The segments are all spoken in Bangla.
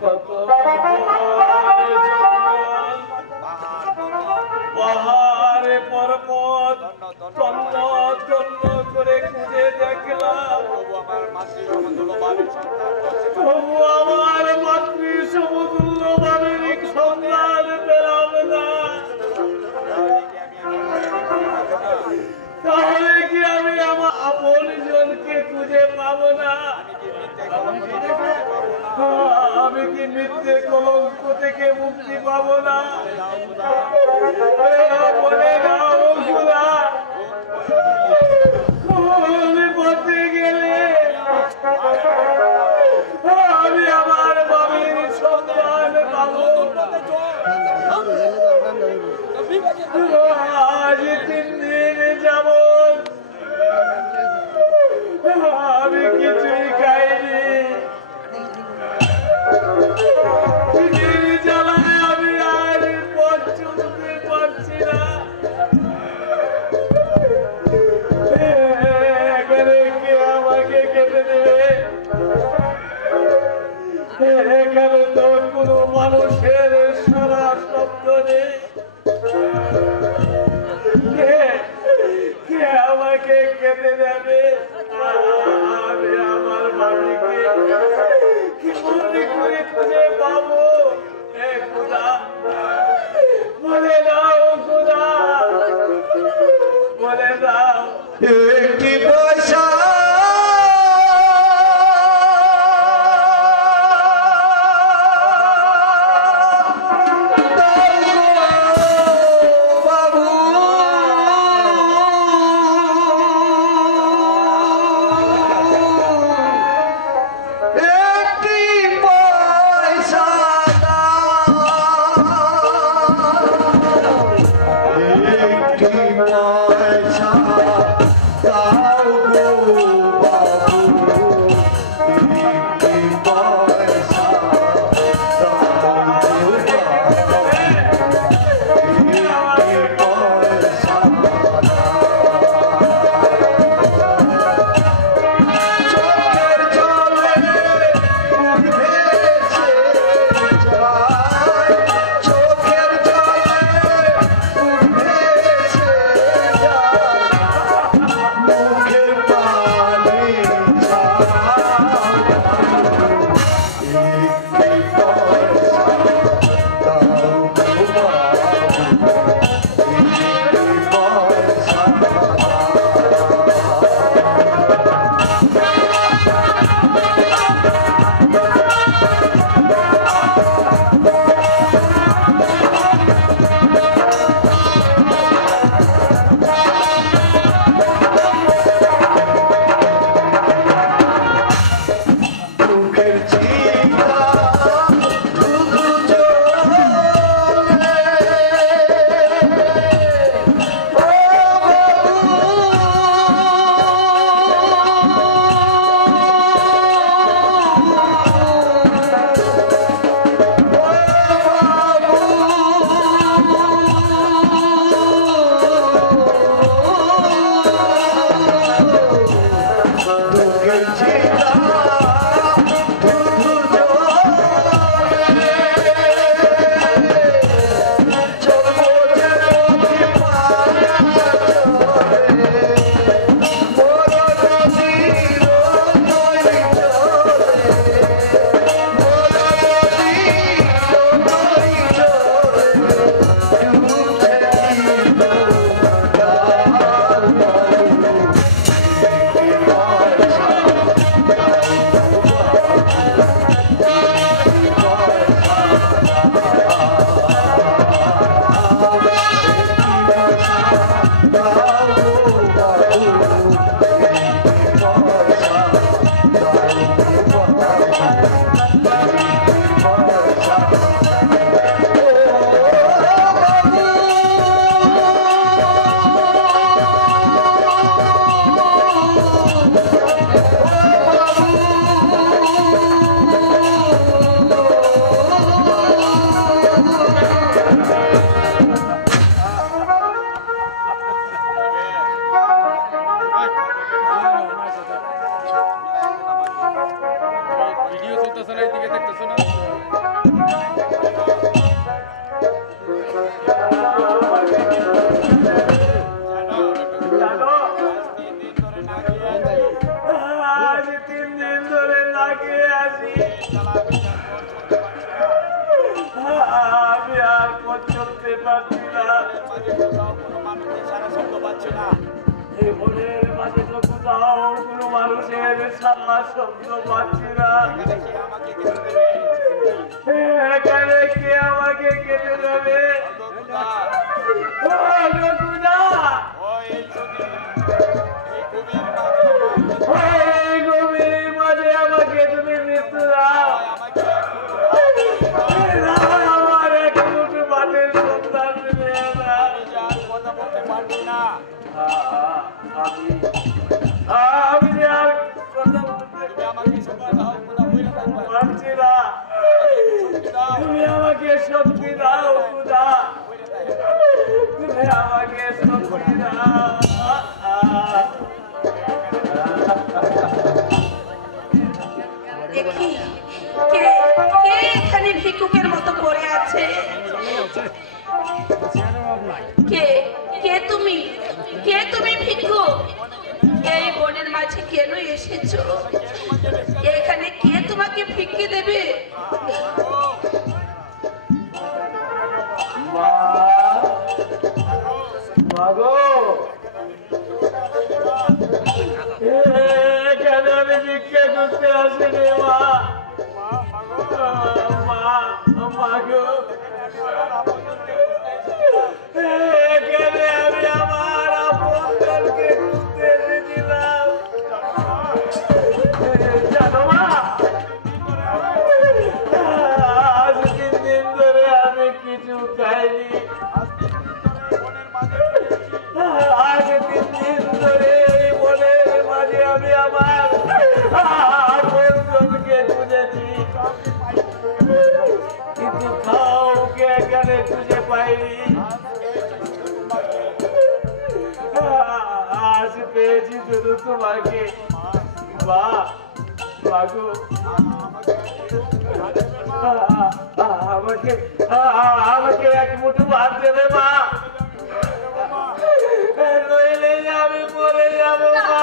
কত পাহাড়ে পর্বত তন্ন তন্ন করে খুঁজে দেখলাম, তবু আমার মাতৃ সমতুল্য বাবের সন্ধান পেলাম না। তাহলে কি আমি আমার আপন জনকে খুঁজে পাবো না? আমি কি মিথ্যে কলঙ্ক থেকে মুক্তি পাবো না? বলে দাও খোদা, কোন পথে গেলে আমি আমার বাবির সন্ধান পাবো? আজ 3 দিন যাবত আমি কিছুই খাইনি। জ্বালায় আমি আর পথ চলতে পারছি না। এখানে কে আমাকে খেতে দেবে? এখানে তো কোনো মানুষের সারা শব্দ নেই। কে আমাকে খেতে দেবে? আমি আমার বাড়িকে কি মনে করে খুঁজে পাবো? খোদা, বলে দাও খোদা, বলে দাও। একটি পয়সা এই বনের মাঝে তো কোথাও কোনো মানুষের সারা শব্দ পাচ্ছি না। এখানে কে আমাকে কেটে দেবে? এই গভীর মাঝে আমাকে তুমি মৃত্যু দাও। আমার এক মুঠো ভাতের সন্তান দেবে না। আমি আর কথা বলতে পারছি না। তুমি আমাকে শক্তি দাও খুদা, তুমি আমাকে শক্তি দাও। দেখি কে কে এখানে ভিক্ষুকের মতো পড়ে আছে? কে কে তুমি? কে তুমি ভিক্ষুক? এই বনের মাঝে কেন এসেছো? এখানে কে তোমাকে ভিক্ষে দেবে? এখানে আমি ভিক্ষা করতে আসিনি মা। মাগো, এখানে আমি আমার আপনজনকে খুঁজতে এসেছিলাম। জানো মা, আজ 3 দিন ধরে আমি কিছু খাইনি। আজ 3 দিন ধরে এই বনের মাঝে আমি আমার আপনজনকে খুঁজেছি, কিন্তু কাউকে এখানে খুঁজে পাইনি। আজ পেয়েছি শুধু তোমাকে। মাগো, আমাকে এক মুঠো ভাত দেবে মা, নইলে আমি মরে যাবো মা।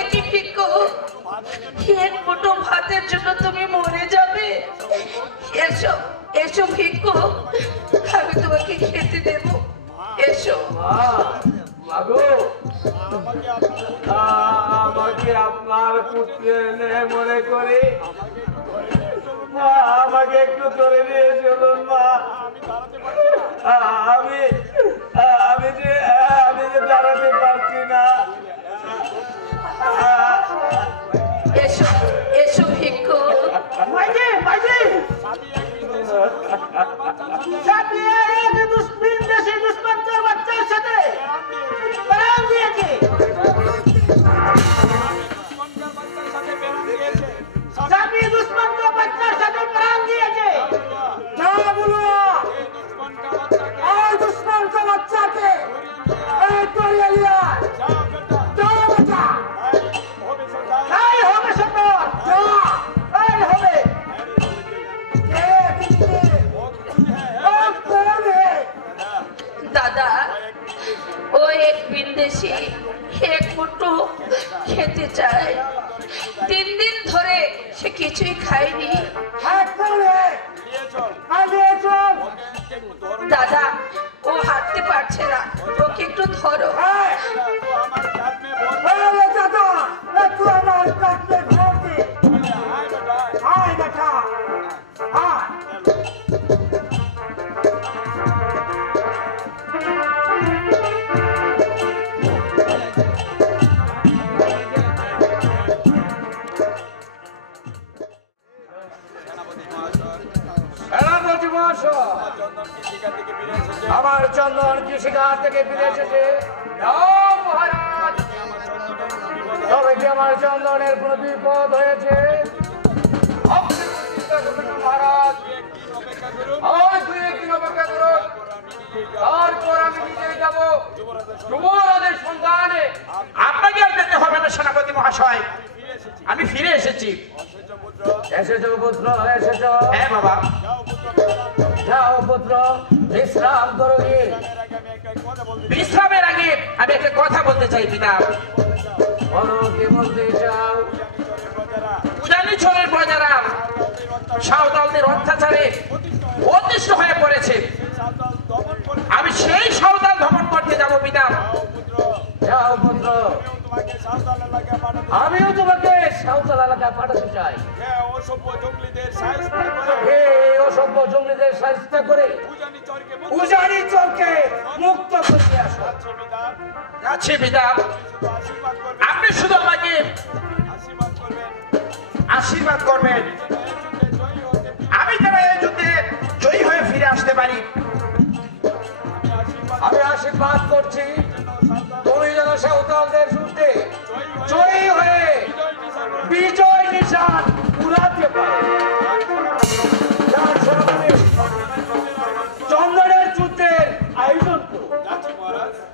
একই ভিক্ষুক, এক মুঠো ভাতের জন্য তুমি মরে যাবে? এসো এসো ভিক্ষুক, আমি তোমাকে খেতে দেব। এসো। মাগো, আমাকে আপনার পুত্রের ন্যায় মনে করে আমাকে একটু ধরে নিয়ে চলুন মা। আমি যে দাঁড়াতে পারছি না। এসো এসো ভিক্ষুক। বাচ্চার সাথে প্রাণ দিয়েছে। দুশ্মনকার বাচ্চার সাথে প্রাণ দিয়েছে। যা বলো আর দুশ্মনকার বাচ্চাকে এই করিয়ে লিয়া যা বেটা, তাই হবে সন্তান, যা তাই হবে। দাদা, ও এক বিদেশি এক মুঠো খেতে চায়। 3 দিন ধরে সে কিছুই খায়নি। দাদা, ও হাঁটতে পারছে না, ওকে একটু ধরো। আমার চন্দন কৃষিকার থেকে ফিরে এসেছে মহারাজ। তবে কি আমার চন্দনের কোন বিপদ হয়েছে? মহারাজ, আর 2-1 দিন অপেক্ষা করুন, তারপর আমি নিজে যাব যুবরাজের সন্ধানে। আপনাকে আর যেতে হবে না সেনাপতি মহাশয়, আমি ফিরে এসেছি। এসেছো পুত্র, এসেছো? হ্যাঁ বাবা। যাও পুত্র, বিশ্রাম করো গিয়ে। বিশ্রামের আগে আমি একটা কথা বলতে চাই পিতা। বলো, কি বলতে চাও? উজানি ছলের প্রজারা সাঁওতালদের অত্যাচারে অতিষ্ঠ হয়ে পড়েছে। আমি সেই সাঁওতাল দমন করতে যাব পিতা। সাহায্য করে উজানি চোরকে মুক্ত করে আসো। যাচ্ছি পিতা, আপনি শুধু আমাকে আশীর্বাদ করবেন, আমি যেন এই যুদ্ধে জয়ী হয়ে ফিরে আসতে পারি। আমি আশীর্বাদ করছি তুমি যেন সাঁওতালদের যুদ্ধে জয়ী হয়ে বিজয় নিশান উড়াতে পারো। যার সমানে চন্দনের যুদ্ধের আয়োজন করো।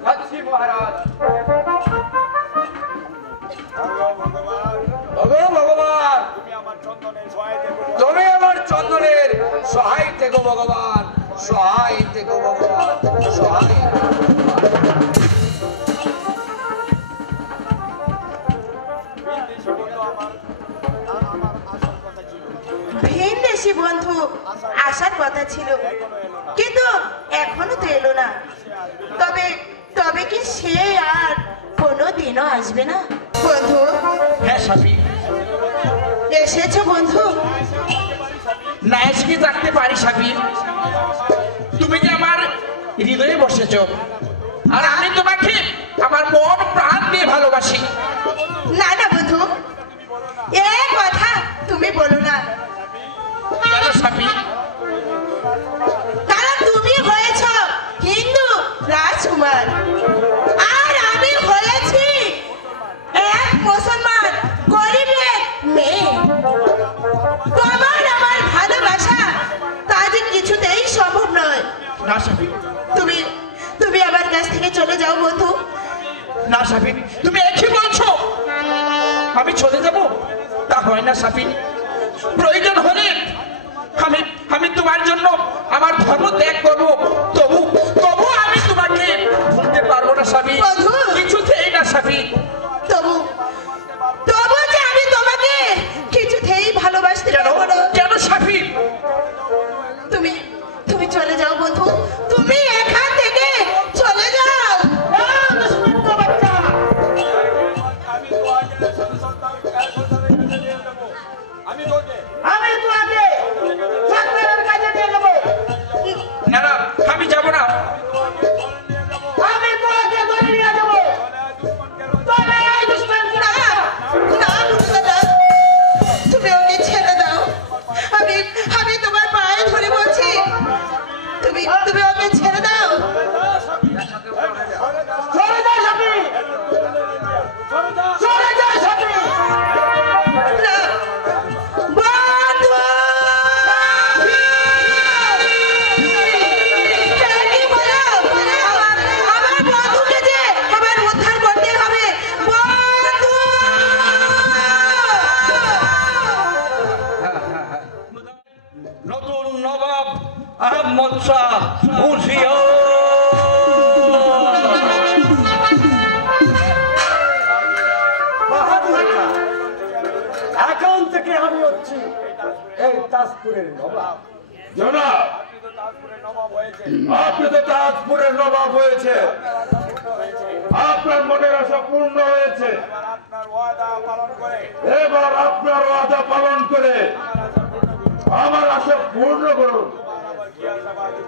যাচ্ছি মহারাজ। ওগো ভগবান, তুমি আমার চন্দনের সহায় থেকো ভগবান, সহায় থেকো ভগবান, সহায় থেকো ভগবান। ভিনদেশি বন্ধু আসার কথা ছিল, কিন্তু এখনো তো এলো না। তবে তবে কি সে আর কোনোদিনও আসবে না? বন্ধু, হ্যাঁ সাপি, এসেছো বন্ধু? না এসে কি থাকতে পারি সাপি? তুমি যে আমার হৃদয়ে বসেছো, আর আমি তোমাকে আমার মন প্রাণ দিয়ে ভালোবাসি। না না বন্ধু, এ কথা তুমি বলো না। কেন সাপি? কারণ তুমি হয়েছ হিন্দু রাজকুমার, আর আমি হয়েছি এক মুসলমান গরিবের মেয়ে। তোমার আমার ভালোবাসা তা যে কিছুতেই সম্ভব নয়। না সাপি, তুমি তুমি আমার কাছ থেকে চলে যাও বন্ধু। না সাপি, তুমি একই বলছো আমি চলে যাব? তা হয় না সাপি। প্রয়োজন হলে আমি আমি তোমার জন্য আমার ধর্ম ত্যাগ করবো, তবু তবু আমি তোমাকে ভুলতে পারবো না সাপি, বন্ধু। কিছুতেই না সাপি। তবু তবু যে আমি তোমাকে কিছুতেই ভালোবাসতে কেন পারবো না। কেন সাপি? তুমি তুমি চলে যাও বন্ধু, তুমি এখান থেকে চলে যাও। আমি তোমাকে সরকারের কাছে নিয়ে যাবো। না না, আমি যাব না। আমি তোমাকে ধরে নিয়ে যাবো। তবে এই দুশ্মনকে না না মুর্তজা, তুমি ওকে ছেড়ে দাও। আমি আমি তোমার পায়ে ধরে বলছি, তুমি তুমি ওকে ছেড়ে দাও। সরে যা সাপি, সরে যা সাপি। না, বন্ধু! কি বলো? আমার বন্ধুকে যে আমার উদ্ধার করতে হবে। বন্ধু! নতুন নবাব আহমদ শাহ হুঁশিয়ার। বাহাদুর খাঁ, এখন থেকে আমি হচ্ছি এই তাজপুরের নবাব। জনাব, আপনি তো তাজপুরের নবাব হয়েছে, আপনার মনের আশা পূর্ণ হয়েছে। এবার আপনার ওয়াদা পালন করে আমার আশা পূর্ণ করুন।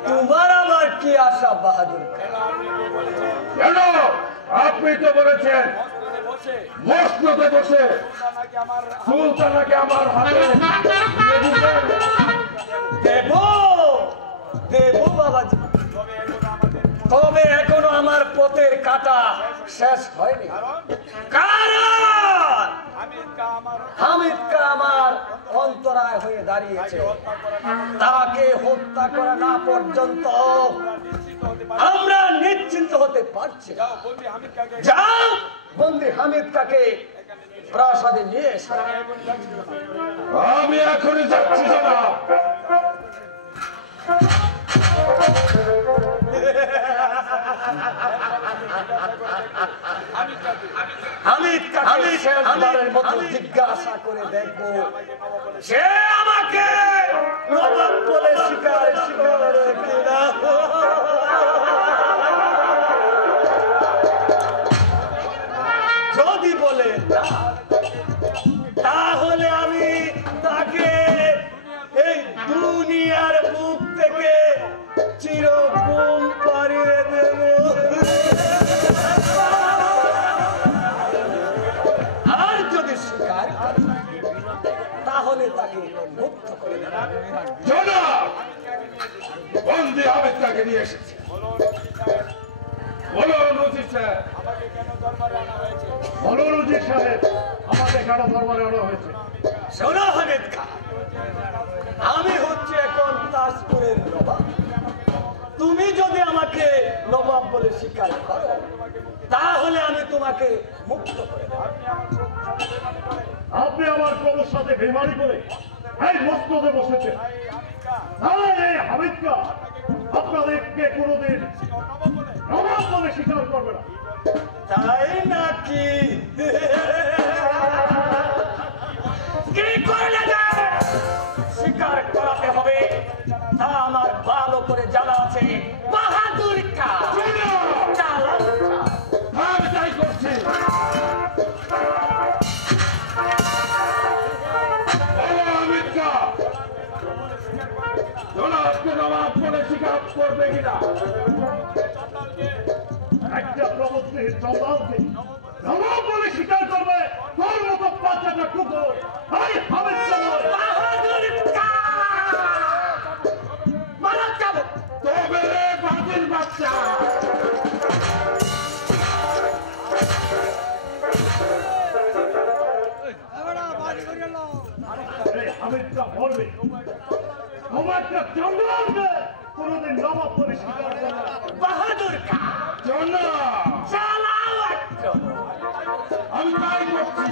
তোমার আবার কি আশা বাহাদুর খাঁ? কেন? আপনি তো বলেছেন মসনদে বসে সুলতানাকে আমার হাতে দিয়ে দিবেন। দেব দেব বাবাজি, তবে এখনো আমার পথের কাটা শেষ হয়নি। কারণ হামিদ কা আমার অন্তরায় হয়ে দাঁড়িয়েছে। তাকে হত্যা করা না পর্যন্ত আমরা নিশ্চিন্ত হতে পারছি না। যাও, বন্দি হামিদ কাকে প্রাসাদে নিয়ে এসো। আমি এখনই যাচ্ছি জনাব। হামিদ কাকে শেষবারের মতো জিজ্ঞাসা করে দেখবো সে আমাকে নবাব বলে স্বীকার করে কিনা। যদি বলে না, তাহলে আমি তাকে এই দুনিয়ার বুক থেকে চিরকুম পাড়িয়ে দেব। আর যদি স্বীকার করে তাহলে তাকে মুক্ত করে দেব। জনাব, বন্দি আবেদটাকে নিয়ে এসেছে। বলুন উজির সাহেব। বলুন উজির সাহেব, আমাদের কেন দরবারে আনা হয়েছে? শোনো হামিদ খান, আমি হচ্ছে এখন তাজপুরের নবাব। তুমি যদি আমাকে নবাব বলে স্বীকার করো তাহলে আমি তোমাকে মুক্ত করে দেব। আপনি আমার প্রভুর সাথে বেমানি করে এই মস্তদে বসেছেন। এই হামিদকা আপনাদেরকে কোনোদিন নবাব বলে স্বীকার করবে না। তাই নাকি? কি করলে যায় স্বীকার করাতে হবে তা আমার ভালো করে জানা আছে। বাহাদুর কা চালাক কা। আমি তাই করছি। আমিরকা জনাবকে নবাব বলে স্বীকার করবে কিনা? একটা প্রবর্তনের জবাবকে নবাব বলে স্বীকার করবে তোর মতো বাচ্চাটা কুকুর এই হামিদকা নয়। বাহাদুর কা মারা যাবো। তবে রে বাতিল বাচ্চা, এই হামিদকা বলবে তোমারটা জঙ্গলকে কোনোদিন নবাব বলে স্বীকার করবে না। বাহাদুর কা জনাব চালাও একটু। আমি তাই করছি।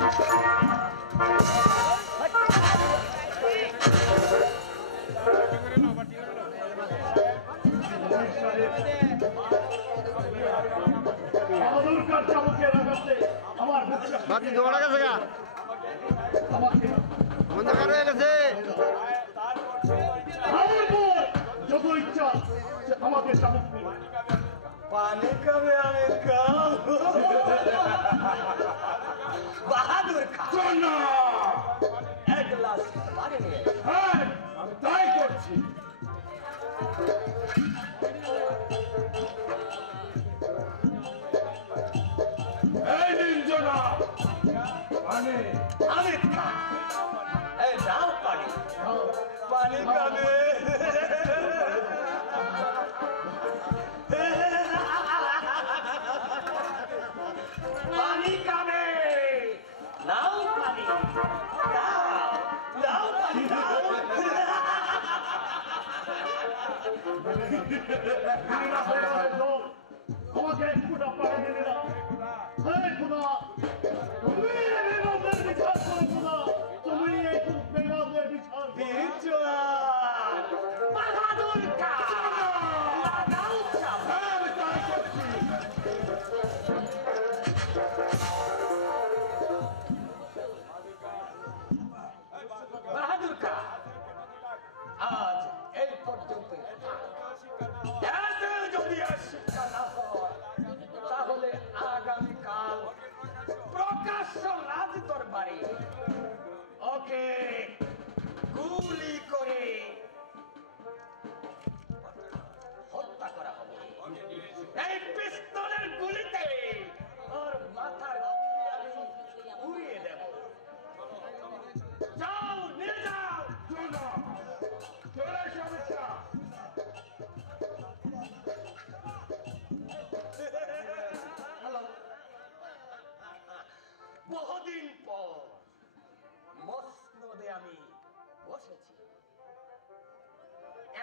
বাহাদুরকার চাবুকে লাগাতে আমার বুকটা বাতি দৌড়া গেছে গা আমাকে অন্ধকার হয়ে গেছে আমার বল যত ইচ্ছা সে আমাকে চাবুক দিবে। पानी कभी आने का बहादुर खा জনাব एक गिलास पानी ले হ্যাঁ, আমি তাই করছি। এই নিন জনাব পানি। अमित खा ए जाओ पानी पानी कभी पानी कभी लाओ पानी लाओ पानी लाओ আমাকে এক ফুটা পানি দিলে না। হে খোদা, তুমি এই বেনামের বিচার করো খোদা, তুমি এই বেনামের বিচার করো। बिचुआ बहादुर का लगाओ चाबुक। হ্যাঁ, আমি তাই করছি। বাহাদুর কা আজ এই পর্যন্ত যদি আর শিক্ষা না হয় তাহলে আগামীকাল প্রকাশ্য রাজ দরবারে ওকে গুলি করে হত্যা করা হবে। এই পিস্তলের গুলিতে ওর মাথার খুলি আমি উড়িয়ে দেব। যাও নিয়ে যাও। জনাব চলে এসো আমিরকা। হ্যালো বহুদিন পর মসনদে আমি বসেছি।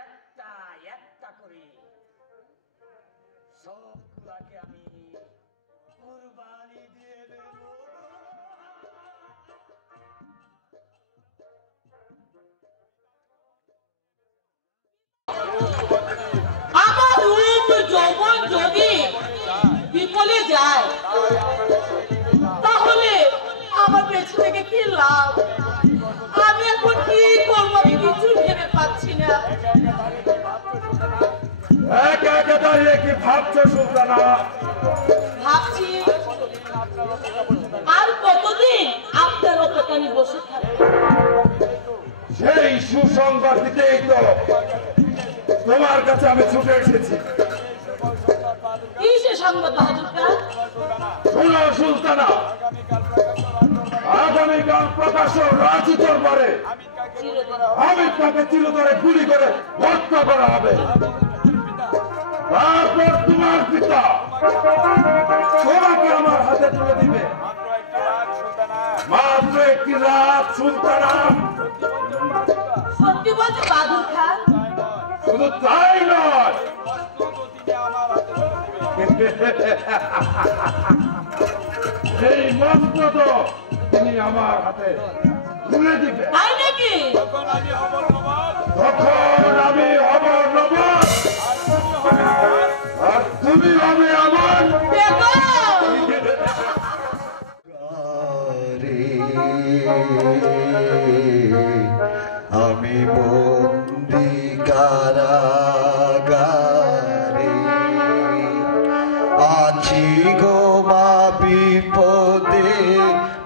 একটা একটা করে সবগুলাকে আমি কুরবানি দিয়ে দেব। আমার রূপ যৌবন যদি বিফলে যায় তাহলে আমার বেঁচে থেকে কি লাভ? আমি এখন কি করবো আমি কিছু ভেবে পাচ্ছি না। একা একা দাঁড়িয়ে কি ভাবছো সুলতানা? ভাবছি আর কতদিন আপনার অপেক্ষায় বসে থাকবো। সেই সুসংবাদ দিতেই তো তোমার কাছে আমি ছুটে এসেছি। কিসের সংবাদ বাহাদুর খান? শোনো সুলতানা, আগামীকাল প্রকাশ্য রাজি দরবারে আমি তাকে চিরতরে গুলি করে হত্যা করা হবে। তারপর তোমার পিতা তোমাকে আমার হাতে তুলে দিবে। মাত্র একটি রাত সুলতানা। সত্যি বলছো বাহাদুর খান? শুধু তাই নয়, এই মন্ত্র তিনি আমার হাতে তুলে দিবে। তাই নাকি? তখন আমি হব নবাব আর তুমি হবে আমার আমি বন্দি কারাগারে আছি গো মা বিপদে,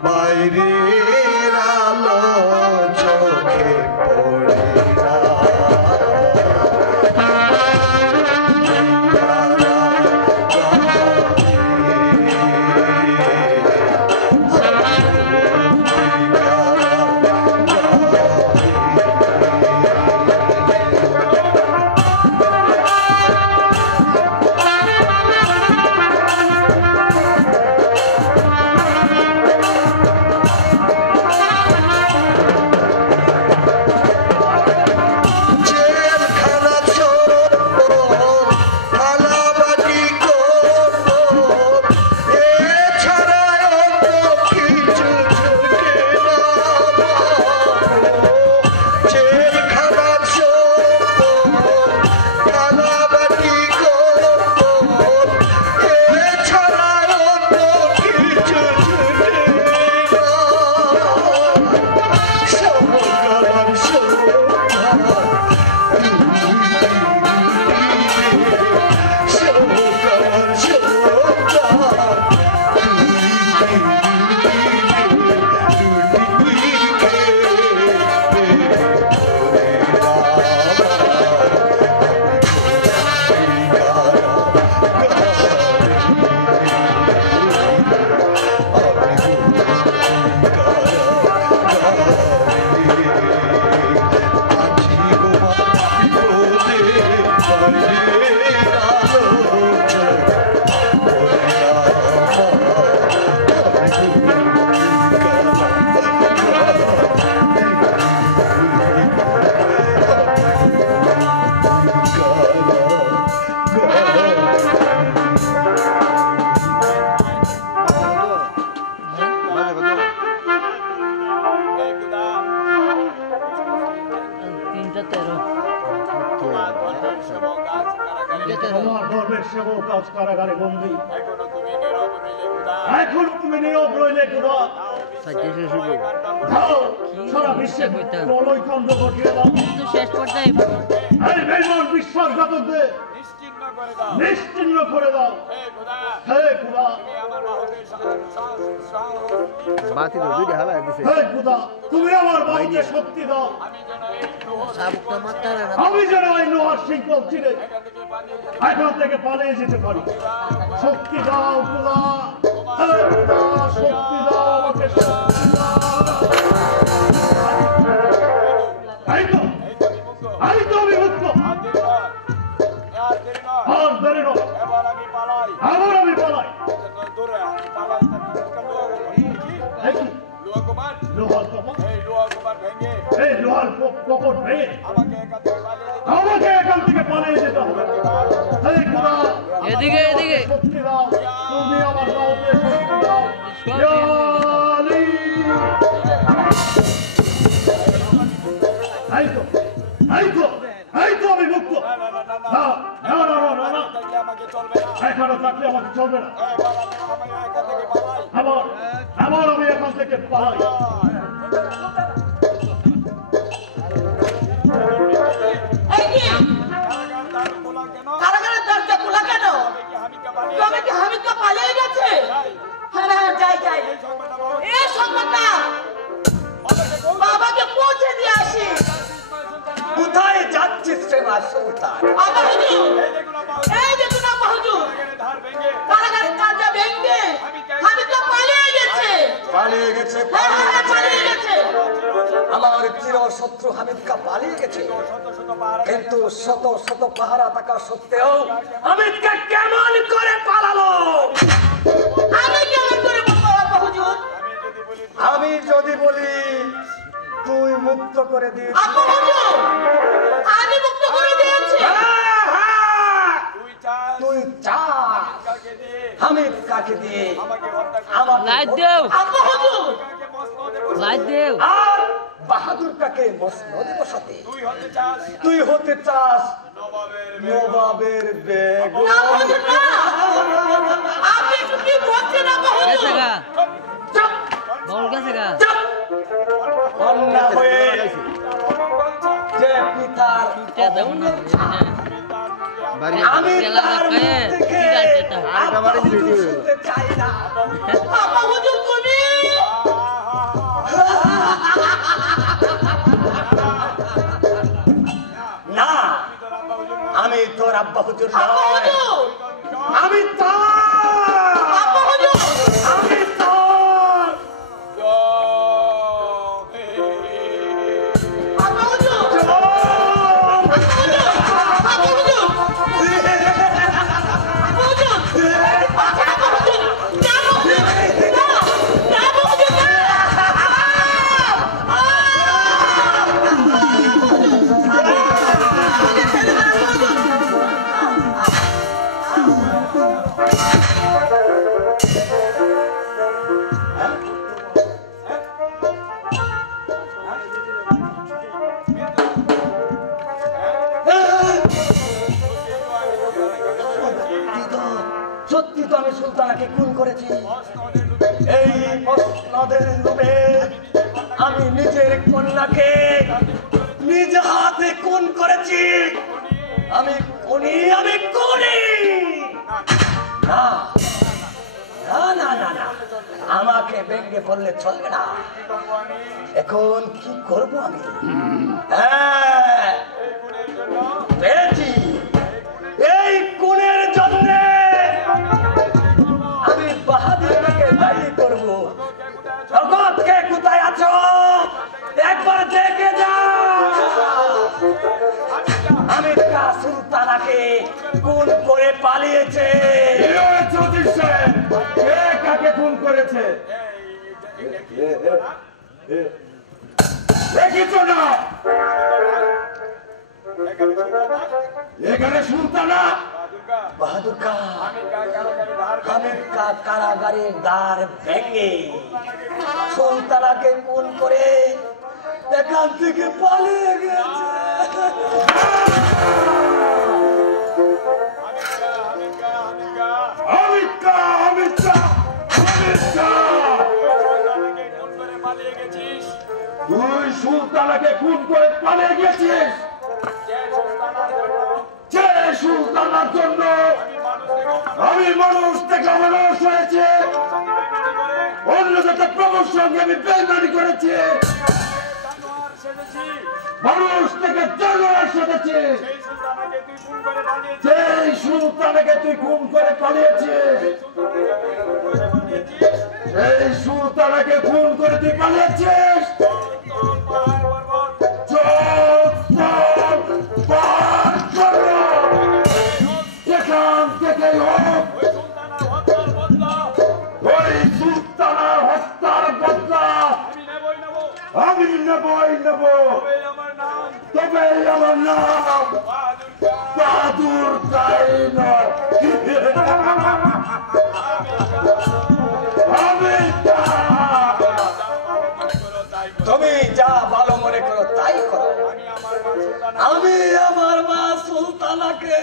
বাইরে আলো চোখে পড়ে না। তোমার ধর্মের সেবক আজ কারাগারে বন্দী। এখনো তুমি নীরব রইলে খোদা। দাও, সারা বিশ্বে প্রলয়কাণ্ড ঘটিয়ে দাও। এই বেঈমান বিশ্বাসঘাতকদের নিশ্চিহ্ন করে দাও। হে খোদা, হে খোদা, তুমি আমার বাহুতে শক্তি দাও। আমি যেন এই লোহার শৃঙ্খল ছিঁড়ে এখান থেকে পালিয়ে যেতে পারি। শক্তি দাও খোদা, হে খোদা, শক্তি দাও আমাকে, শক্তি দাও। এই তো আমি মুক্ত। আর দেরি নয়, আবার আমি পালাই। লোহার কপট, এই লোহার কপট ভেঙে আমাকে এখান থেকে পালিয়ে যেতে হবে। এই খোদা, এদিকে এদিকে শক্তি দাও, তুমি আমার বাহুতে শক্তি দাও। ইয়া আলী। এই তো আমি মুক্ত। না না না না না না, এখানে থাকলে আমাকে চলবে না। আবার আমি এখান থেকে পালাই। কারাগারের দরজা খোলা কেন? তবে কি হামিদকা পালিয়ে গেছে? হ্যাঁ, যাই এই সংবাদটা বাবাকে পৌঁছে দিয়ে আসি। কোথায় যাচ্ছিস রে তোমার সুলতান। আব্বা হুজুর, এই দেখুন আব্বা হুজুর, কারাগারের দরজা ভেঙে হামিদ তো পালিয়ে গেছে। পালিয়ে গেছে, হ্যাঁ, পালিয়ে গেছে। আমার চির শত্রু হামিদকা পালিয়ে গেছে, কিন্তু শত শত পাহারা থাকা সত্ত্বেও হামিদকা কেমন করে পালালো? আমি কেমন করে বলবো আব্বা হুজুর? আমি যদি বলি তুই মুক্ত করে দিস। আব্বা হুজুর, আমি মুক্ত করে দিয়েছি। তুই চা হামিদ কাকে দিয়ে আমাকে আব্বা হুজুর, আর বাহাদুর কাকে মসনদে বসাতে তুই হতে চাস নবাবের বেগম। না হুজুর না, আপনি একটু কি বলছেন আব্বা হুজুর? চুপ! চুপ! কন্যা হয়ে যে পিতার অহংকার ছাড়, আমি তার মুখ থেকে আব্বা হুজুর শুনতে চাই না। আব্বা হুজুর তুমি না, আমি তোর আব্বা হুজুর আব্বা নয়, হুজুর, আমি তোর, আব্বা হুজুর, আমি তোর। আব্বা হুজুর, আব্বা হুজুর, সত্যি তো আমি সুলতানাকে খুন করেছি। এই মসনদের লোভে আমি নিজের কন্যাকে নিজ হাতে খুন করেছি। আমি খুনি, আমি খুনি। না না না না না, আমাকে ব্যঙ্গে পড়লে চলবে না। এখন কি করব আমি? হ্যাঁ, পেয়েছি। এই খুনের জন্য আমি বাহাদুরকে দায়ী করব। জগৎকে কোথায় আছো একবার দেখে যাও। আমি সুলতানাকে খুন করে পালিয়েছে। কে কাকে খুন করেছে দেখিছ না? এখানে সুলতানা বাহাদুর কা হামিদ কা কারাগারের দ্বার ভেঙে সুলতানাকে খুন করে এখান থেকে পালিয়ে গেছে। তুই সুলতানাকে খুন করে পালিয়ে গেছিস? যে সুলতানার জন্য আমি মানুষ থেকে মানুষ হয়েছে, অন্য যাতে প্রভুর সঙ্গে আমি বেইমানি করেছি, মানুষ থেকে জানোয়ার সেজেছি। সেই সুলতানাকে তুই খুন করে পালিয়েছিস, সেই সুলতানাকে খুন করে তুই পালিয়েছিস। সেখান থেকে হোক ওই সুলতানার হত্যার বদলা আমি নেবই নেব। তবে আমার নাম বাহাদুর তাই নয়। তুমি যা ভালো মনে করো তাই করো। আমি আমার মা সুলতানাকে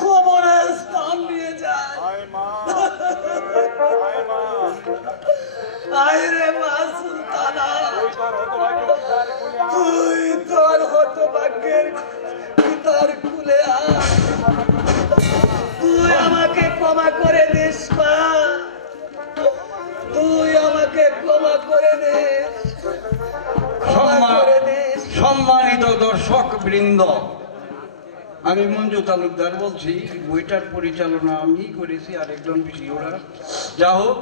কবরের স্থান নিয়ে যাই। আইরে মা সুলতানা, তুই তোর হতভাগ্যের পিতার কুলে আয়। তুই আমাকে ক্ষমা করে দিস মা, তুই আমাকে ক্ষমা করে দিস। সম্মানিত দর্শক বৃন্দ, আমি মঞ্জু তালুকদার বলছি। বইটার পরিচালনা আমি করেছি, আরেকজন ওরা। যা হোক,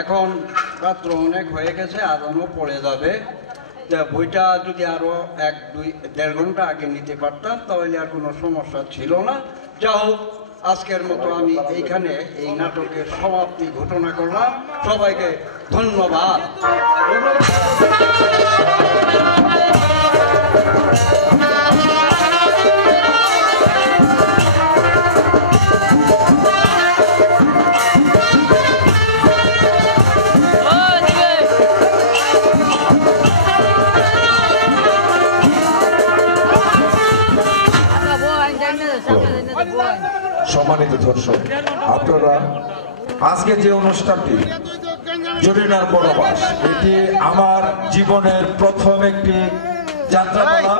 এখন রাত্র অনেক হয়ে গেছে, আদানও পড়ে যাবে। তা বইটা যদি আরো 1-2-1.5 ঘন্টা আগে নিতে পারতাম তাহলে আর কোনো সমস্যা ছিল না। যা হোক, আজকের মতো আমি এইখানে এই নাটকের সমাপ্তি ঘোষণা করলাম। সবাইকে ধন্যবাদ। সম্মানিত দর্শক, আপনারা আজকে যে অনুষ্ঠানটি জরিনার বনবাস, এটি আমার জীবনের প্রথম একটি যাত্রাপালা।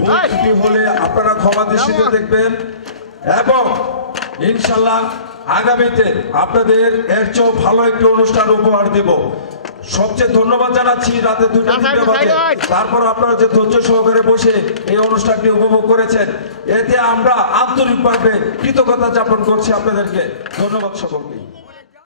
ভুল ত্রুটি হলে আপনারা ক্ষমা দৃষ্টিতে দেখবেন এবং ইনশাল্লাহ আগামীতে আপনাদের এর চেয়েও ভালো একটি অনুষ্ঠান উপহার দেব। সবচেয়ে ধন্যবাদ জানাচ্ছি রাতে 2টা বাজে তারপর আপনারা যে ধৈর্য সহকারে বসে এই অনুষ্ঠানটি উপভোগ করেছেন, এতে আমরা আন্তরিকভাবে কৃতজ্ঞতা জ্ঞাপন করছি আপনাদেরকে। ধন্যবাদ সকলকে।